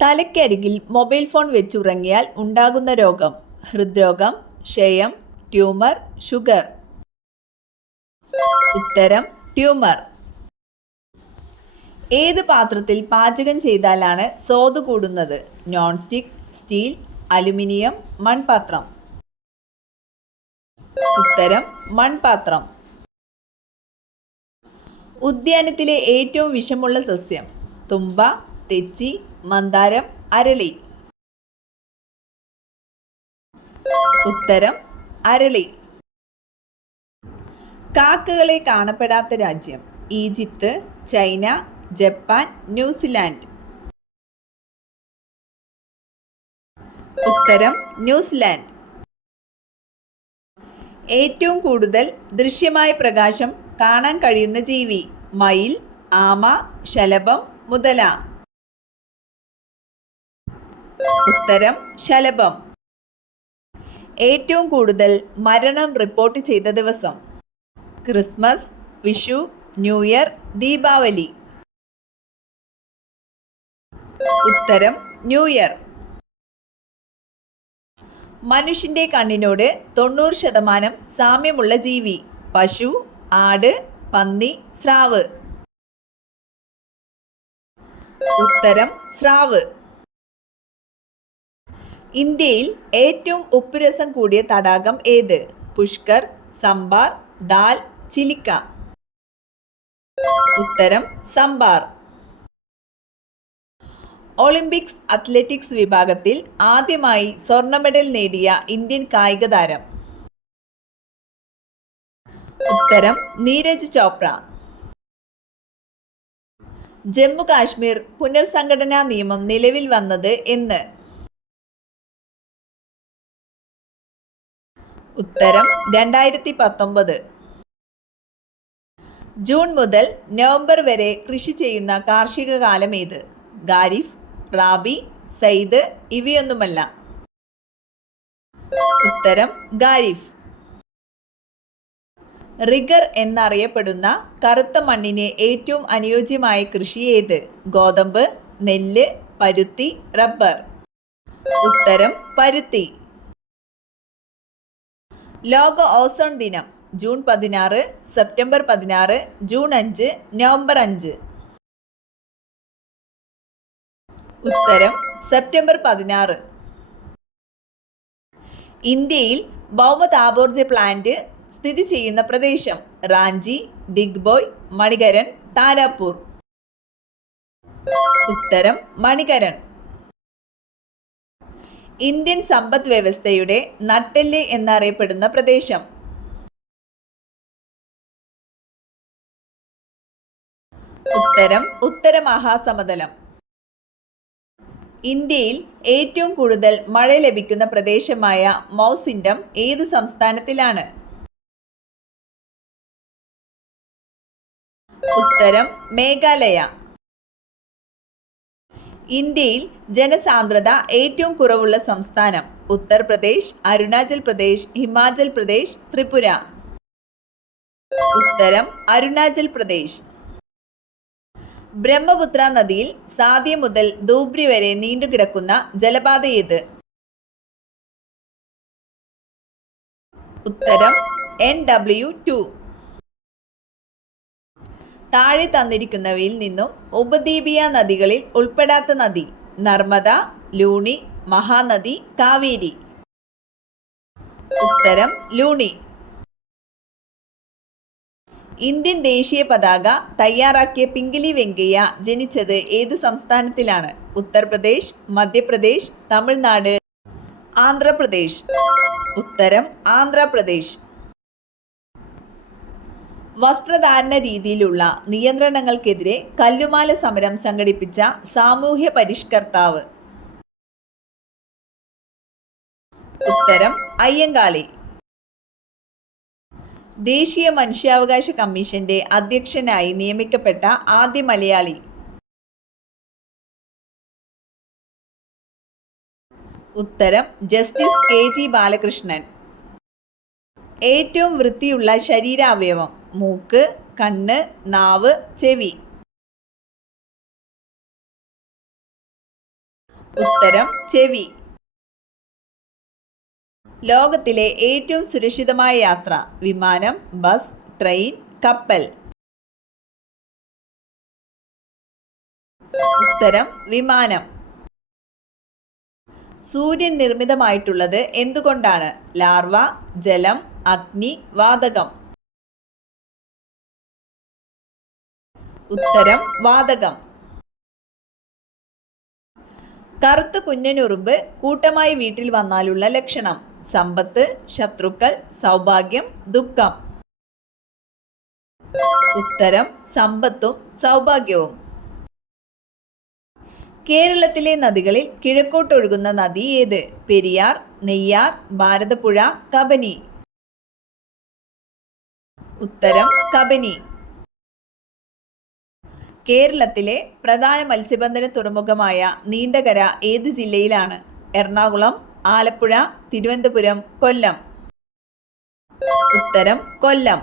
തലയ്ക്കരികിൽ mobile phone വെച്ചുറങ്ങിയാൽ ഉണ്ടാകുന്ന രോഗം: ഹൃദ്രോഗം, ക്ഷയം, ട്യൂമർ, ഷുഗർ. ഉത്തരം ട്യൂമർ. ഏത് പാത്രത്തിൽ പാചകം ചെയ്താലാണ് സ്വാദ് കൂടുന്നത്? നോൺ സ്റ്റിക്ക്, സ്റ്റീൽ, അലുമിനിയം, മൺപാത്രം. ഉത്തരം മൺപാത്രം. ഉദ്യാനത്തിലെ ഏറ്റവും വിഷമുള്ള സസ്യം: തുമ്പ, തെച്ചി, മന്ദാരം, അരളി. ഉത്തരം അരളി. കാക്കകളെ കാണപ്പെടാത്ത രാജ്യം: ഈജിപ്ത്, ചൈന, ജപ്പാൻ, ന്യൂസിലാൻഡ്. ഉത്തരം ന്യൂസിലാൻഡ്. ഏറ്റവും കൂടുതൽ ദൃശ്യമായ പ്രകാശം കാണാൻ കഴിയുന്ന ജീവി: മയിൽ, ആമ, ശലഭം, മുതല. ഉത്തരം ശലഭം. ഏറ്റവും കൂടുതൽ മരണം റിപ്പോർട്ട് ചെയ്ത ദിവസം: Christmas, Vishu, new year, Deepavali. ഉത്തരം ന്യൂ ഇയർ. മനുഷ്യന്റെ കണ്ണിനോട് 90% സാമ്യമുള്ള ജീവി: പശു, ആട്, പന്നി, സ്രാവ്. ഉത്തരം സ്രാവ്. ഇന്ത്യയിൽ ഏറ്റവും ഉപ്പുരസം കൂടിയ തടാകം ഏത്? പുഷ്കർ, സംബാർ, ദാൽ, ചിലിക്ക. ഉത്തരം സംബാർ. ഒളിമ്പിക്സ് അത്ലറ്റിക്സ് വിഭാഗത്തിൽ ആദ്യമായി സ്വർണ്ണ മെഡൽ നേടിയ ഇന്ത്യൻ കായിക താരം: ഉത്തരം നീരജ് ചോപ്ര. ജമ്മു കാശ്മീർ പുനർസംഘടനാ നിയമം നിലവിൽ വന്നത് എന്ന്? ഉത്തരം 2019. ജൂൺ മുതൽ നവംബർ വരെ കൃഷി ചെയ്യുന്ന കാർഷിക കാലം ഏത്? ഖാരിഫ്, റാബി, സയ്ദ്, ഇവയൊന്നുമല്ല. ഉത്തരം ഖാരിഫ്. റിഗർ എന്നറിയപ്പെടുന്ന കറുത്ത മണ്ണിന് ഏറ്റവും അനുയോജ്യമായ കൃഷി ഏത്? ഗോതമ്പ്, നെല്ല്, പരുത്തി, റബ്ബർ. ഉത്തരം പരുത്തി. ലോക ഓസോൺ ദിനം: ജൂൺ 16, സെപ്റ്റംബർ 16, ജൂൺ 5, നവംബർ 5. ഉത്തരം സെപ്റ്റംബർ 16. ഇന്ത്യയിൽ ഭൗമതാപോർജ്ജ പ്ലാന്റ് സ്ഥിതി ചെയ്യുന്ന പ്രദേശം: റാഞ്ചി, ഡിഗ്ബോയ്, മണികരൺ, താരാപൂർ. ഉത്തരം മണികരൺ. ഇന്ത്യൻ സമ്പദ് വ്യവസ്ഥയുടെ നട്ടെല്ല് എന്നറിയപ്പെടുന്ന പ്രദേശം: ഉത്തരം ഉത്തര മഹാസമതലം. ഇന്ത്യയിൽ ഏറ്റവും കൂടുതൽ മഴ ലഭിക്കുന്ന പ്രദേശമായ മൗസിൻഡം ഏത് സംസ്ഥാനത്തിലാണ്? ഉത്തരം മേഘാലയ. ഇന്ത്യയിൽ ജനസാന്ദ്രത ഏറ്റവും കുറവുള്ള സംസ്ഥാനം: ഉത്തർപ്രദേശ്, അരുണാചൽ പ്രദേശ്, ഹിമാചൽ പ്രദേശ്, ത്രിപുര. ഉത്തരം അരുണാചൽ പ്രദേശ്. ബ്രഹ്മപുത്ര നദിയിൽ സാധ്യ മുതൽ ധൂബ്രി വരെ നീണ്ടുകിടക്കുന്ന ജലപാത ഏത്? ഉത്തരം NW2. താഴെ തന്നിരിക്കുന്നവയിൽ നിന്നും ഉപദ്വീപീയ നദികളിൽ ഉൾപ്പെടാത്ത നദി: നർമ്മദ, ലൂണി, മഹാനദി, കാവേരി. ഉത്തരം ലൂണി. ഇന്ത്യൻ ദേശീയ പതാക തയ്യാറാക്കിയ പിംഗലി വെങ്കയ്യ ജനിച്ചത് ഏത് സംസ്ഥാനത്തിലാണ്? ഉത്തർപ്രദേശ്, മധ്യപ്രദേശ്, തമിഴ്നാട്, ആന്ധ്രാപ്രദേശ്. ഉത്തരം ആന്ധ്രാപ്രദേശ്. വസ്ത്രധാരണ രീതിയിലുള്ള നിയന്ത്രണങ്ങൾക്കെതിരെ കല്ലുമാല സമരം സംഘടിപ്പിച്ച സാമൂഹ്യ പരിഷ്കർത്താവ്: ഉത്തരം അയ്യങ്കാളി. ദേശീയ മനുഷ്യാവകാശ കമ്മീഷന്റെ അധ്യക്ഷനായി നിയമിക്കപ്പെട്ട ആദ്യ മലയാളി: ഉത്തരം ജസ്റ്റിസ് KG ബാലകൃഷ്ണൻ. ഏറ്റവും വൃത്തിയുള്ള ശരീരാവയവം: മൂക്ക്, കണ്ണ്, നാവ്, ചെവി. ഉത്തരം ചെവി. ലോകത്തിലെ ഏറ്റവും സുരക്ഷിതമായ യാത്ര വിമാനം, ബസ്, ട്രെയിൻ, കപ്പൽ. ഉത്തരം വിമാനം. സൂര്യൻ നിർമ്മിതമായിട്ടുള്ളത് എന്തുകൊണ്ടാണ്? ലാർവ, ജലം, അഗ്നി, വാതകം. ഉത്തരം വാതകം. കറുത്ത കുഞ്ഞനുറുമ്പ് കൂട്ടമായി വീട്ടിൽ വന്നാലുള്ള ലക്ഷണം സമ്പത്ത്, ശത്രുക്കൾ, സൗഭാഗ്യം, ദുഃഖം. ഉത്തരം സമ്പത്തും സൗഭാഗ്യവും. കേരളത്തിലെ നദികളിൽ കിഴക്കോട്ടൊഴുകുന്ന നദി ഏത്? പെരിയാർ, നെയ്യാർ, ഭാരതപ്പുഴ, കബനി. ഉത്തരം കബനി. കേരളത്തിലെ പ്രധാന മത്സ്യബന്ധന തുറമുഖമായ നീണ്ടകര ഏത് ജില്ലയിലാണ്? എറണാകുളം, ആലപ്പുഴ, തിരുവനന്തപുരം, കൊല്ലം. ഉത്തരം കൊല്ലം.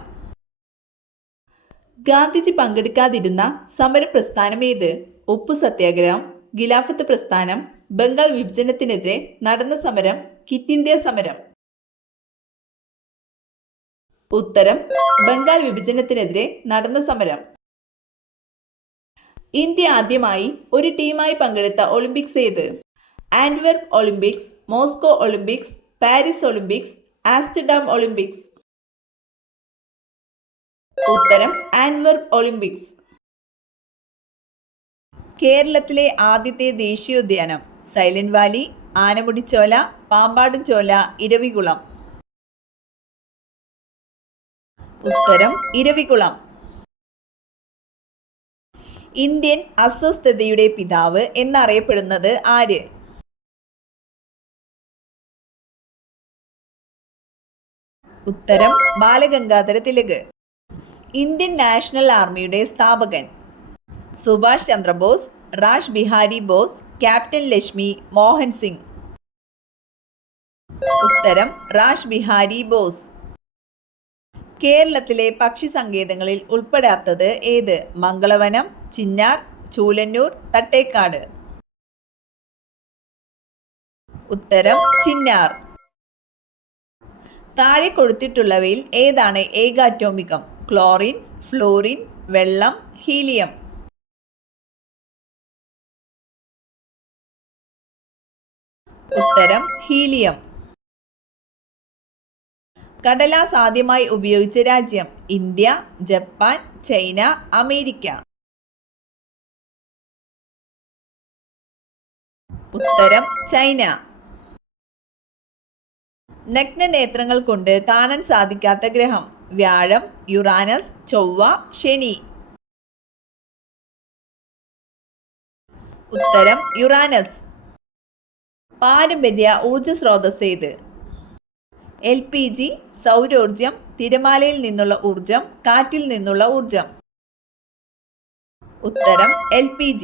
ഗാന്ധിജി പങ്കെടുക്കാതിരുന്ന സമരപ്രസ്ഥാനം ഏത്? ഉപ്പു സത്യാഗ്രഹം, ഖിലാഫത്ത് പ്രസ്ഥാനം, ബംഗാൾ വിഭജനത്തിനെതിരെ നടന്ന സമരം, ക്വിറ്റ് ഇന്ത്യ സമരം. ഉത്തരം ബംഗാൾ വിഭജനത്തിനെതിരെ നടന്ന സമരം. ഇന്ത്യ ആദ്യമായി ഒരു ടീമായി പങ്കെടുത്ത ഒളിമ്പിക്സ് ഏത്? Antwerp Olympics, Moscow Olympics, Paris Olympics, Amsterdam Olympics. ഉത്തരം ആന്റ്വെർപ്പ് ഒളിമ്പിക്സ്. കേരളത്തിലെ ആദ്യത്തെ ദേശീയോദ്യാനം സൈലന്റ് വാലി, ആനമുടിച്ചോല, പാമ്പാടുംചോല, ഇരവികുളം. ഉത്തരം ഇരവികുളം. ഇന്ത്യൻ അസ്വസ്ഥതയുടെ പിതാവ് എന്നറിയപ്പെടുന്നത് ആര്? ഉത്തരം ബാലഗംഗാധര തിലക്. ഇന്ത്യൻ നാഷണൽ ആർമിയുടെ സ്ഥാപകൻ? സുഭാഷ് ചന്ദ്രബോസ്, റാഷ് ബിഹാരി ബോസ്, ക്യാപ്റ്റൻ ലക്ഷ്മി, മോഹൻ സിംഗ്. ഉത്തരം റാഷ് ബിഹാരി ബോസ്. കേരളത്തിലെ പക്ഷി സങ്കേതങ്ങളിൽ ഉൾപ്പെടാത്തത് ഏത്? മംഗളവനം, ചിന്നാർ, ചൂലന്നൂർ, തട്ടേക്കാട്. ഉത്തരം ചിന്നാർ. താഴെ കൊടുത്തിട്ടുള്ളവയിൽ ഏതാണ് ഏകാറ്റോമികം? ക്ലോറിൻ, ഫ്ലോറിൻ, വെള്ളം, ഹീലിയം. ഉത്തരം ഹീലിയം. കടലാസ് ആദ്യമായി ഉപയോഗിച്ച രാജ്യം? India, Japan, China, America. ഉത്തരം ചൈന. നഗ്നനേത്രങ്ങൾ കൊണ്ട് കാണാൻ സാധിക്കാത്ത ഗ്രഹം? വ്യാഴം, യുറാനസ്, ചൊവ്വ, ശനി. ഉത്തരം യുറാനസ്. പാരമ്പര്യ ഊർജ സ്രോതസ് ഏത്? LPG, സൗരോർജം, തിരമാലയിൽ നിന്നുള്ള ഊർജം, കാറ്റിൽ നിന്നുള്ള ഊർജം. ഉത്തരം LPG.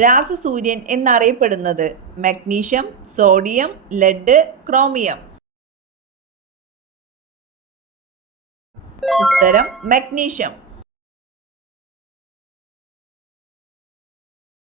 രാസസൂര്യൻ എന്നറിയപ്പെടുന്നത്? Magnesium, sodium, lead, chromium. ഉത്തരം മഗ്നീഷ്യം.